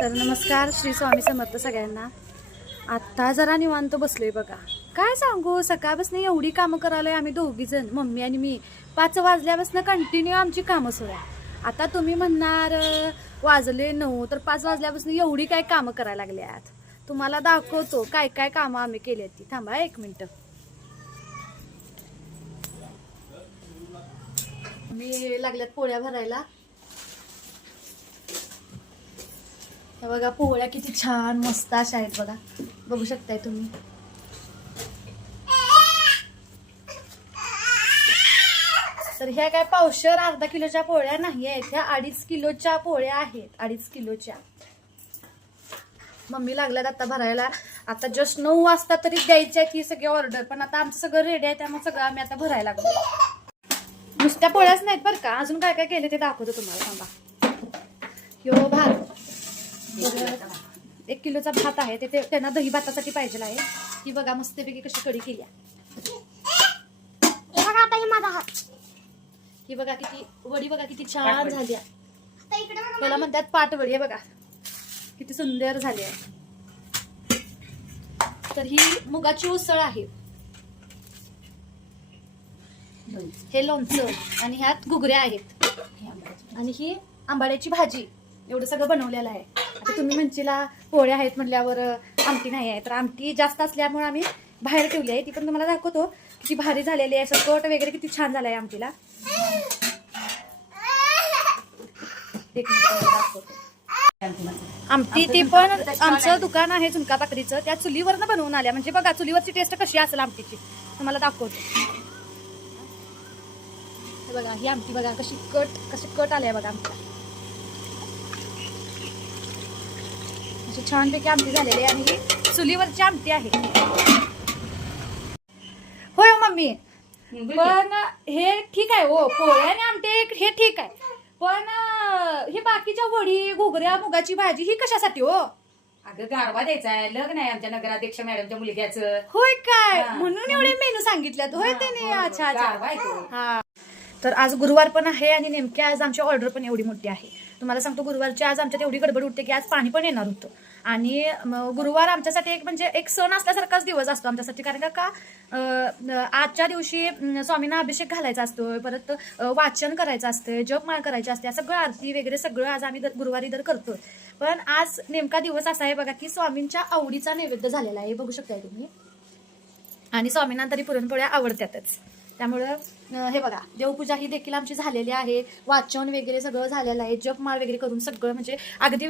तर नमस्कार, श्री स्वामी समर्थ सगळ्यांना. आत्ता जरा निवांत बसलोय बघा. काय सांगू, सकाळपासून एवढी कामं करायलोय आम्ही दोघीजण, मम्मी आणि मी. 5 वाजल्यापासून कंटिन्यू आमची कामं सुरू आहे. आता तुम्ही म्हणणार वाजले 9, तर 5 वाजल्यापासून एवढी काय कामं करायला लागल्यात. तुम्हाला दाखवतो काय काय कामं आम्ही केली ती. थांबा 1 मिनिट. मी लागल्यात पोळ्या भरायला. हे बघा, पोळ्या किती छान मस्त अशा आहेत बघा, बघू शकताय तुम्ही. तर ह्या काय पावशर अर्धा किलोच्या पोळ्या नाही आहेत, ह्या 2.5 किलोच्या पोळ्या आहेत. 2.5 किलोच्या. मम्मी लागल्यात आता भरायला. आता जस्ट 9 वाजता तरी द्यायची आहे ही सगळी ऑर्डर, पण आता आमचं सगळं रेडी आहे, त्यामुळे सगळं आम्ही आता भरायला लागलो. नुसत्या पोळ्याच नाहीत बरं का, अजून काय काय केले ते दाखवतो तुम्हाला. थांबा. ह्यो भात, 1 किलोचा भात आहे, ते त्यांना दही भातासाठी पाहिजे आहे. ही बघा मस्तपैकी कशी कढी केली. ही बघा किती वडी, बघा किती छान झाली. त्याला म्हणतात पाटवडी. आहे बघा किती सुंदर झाली आहे. तर ही मुगाची उसळ आहे, हे लोणचं, आणि ह्यात घुगऱ्या आहेत, आणि ही आंबाड्याची भाजी. एवढं सगळं बनवलेलं आहे. आता तुम्ही म्हणशीला पोळ्या आहेत म्हटल्यावर आमटी नाही आहे, तर आमटी जास्त असल्यामुळे आम्ही बाहेर ठेवली आहे. ती पण तुम्हाला दाखवतो किती भारी झालेली आहे. असं कट वगैरे किती छान झालं आहे आमटीला. एक मिनिट दाखवतो. आमटी ती पण आमचं दुकान आहे झुणका भाकरीचं, त्या चुलीवरनं बनवून आल्या. म्हणजे बघा चुलीवरची टेस्ट कशी असेल आमटीची, तुम्हाला दाखवतो. हे बघा ही आमटी बघा कशी कट आली आहे बघा आमटीला. छानपैकी आमटी झालेली आहे, आणि ही चुलीवरची आमटी आहे. होय मम्मी, पण हे ठीक आहे हो, पोळ्या आणि आमटी हे ठीक आहे, पण हे बाकीच्या वडी घुगऱ्या मुगाची भाजी ही कशासाठी हो? अगं गारवा द्यायचा आहे, लग्न आहे आमच्या नगराध्यक्ष मॅडमच्या मुलग्याचं. होय काय, म्हणून एवढे मेनू सांगितल्यात होय त्याने. अच्छा हा. तर आज गुरुवार पण आहे, आणि नेमकी आज आमची ऑर्डर पण एवढी मोठी आहे. तुम्हाला सांगतो, गुरुवारची आज आमच्यात एवढी गडबड उठते की आज पाणी पण येणार होतं. आणि गुरुवार आमच्यासाठी एक म्हणजे एक सण असल्यासारखाच दिवस असतो आमच्यासाठी. कारण का आजच्या दिवशी स्वामींना अभिषेक घालायचा असतो, परत वाचन करायचं असतं, जपमाळ करायची असते, सगळं आरती वगैरे सगळं आज आम्ही गुरुवारी दर करतो. पण आज नेमका दिवस असा आहे बघा की स्वामींच्या आवडीचा नैवेद्य झालेला आहे, बघू शकताय तुम्ही. आणि स्वामींना तरी पुरणपोळ्या आवडतातच, त्यामुळं हे बघा देवपूजा ही देखील आमची झालेली आहे. वाचन वगैरे सगळं झालेलं आहे, जपमाळ वगैरे करून सगळं म्हणजे अगदी